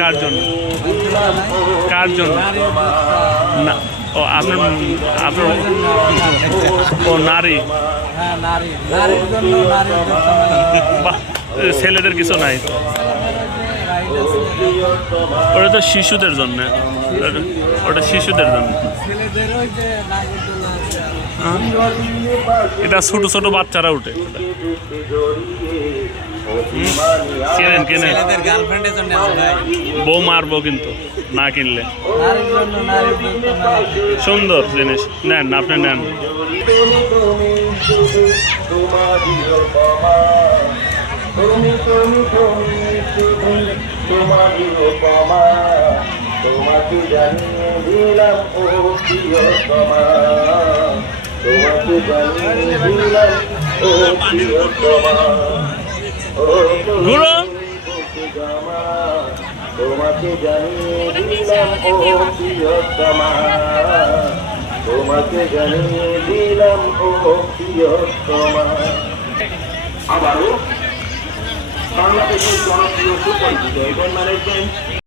কার জন্য? কার জন্য? না, ও আপনার আপনার ও নারী। বাহ, ছেলেদের কিছু নাই তো? ওটা তো শিশুদের জন্য, ওটা শিশুদের জন্য। এটা ছোট ছোট বাচ্চারা উঠে। কেনেন কেনেন, বউ মারবো কিন্তু না কিনলে। সুন্দর জিনিস, নেন আপনি নেন। তোমাকে জানিয়ে দিলাম ও প্রিয়তমা, তোমাকে জানিয়ে দিলাম ও প্রিয়তমা, ঘুরো। তোমাকে জানিয়ে দিলাম ও প্রিয়তমা, তোমাকে জানিয়ে দিলাম ও প্রিয়তমা। আবারও বাংলাদেশের জনপ্রিয় সুপরিচিত ইভেন্ট ম্যানেজমেন্ট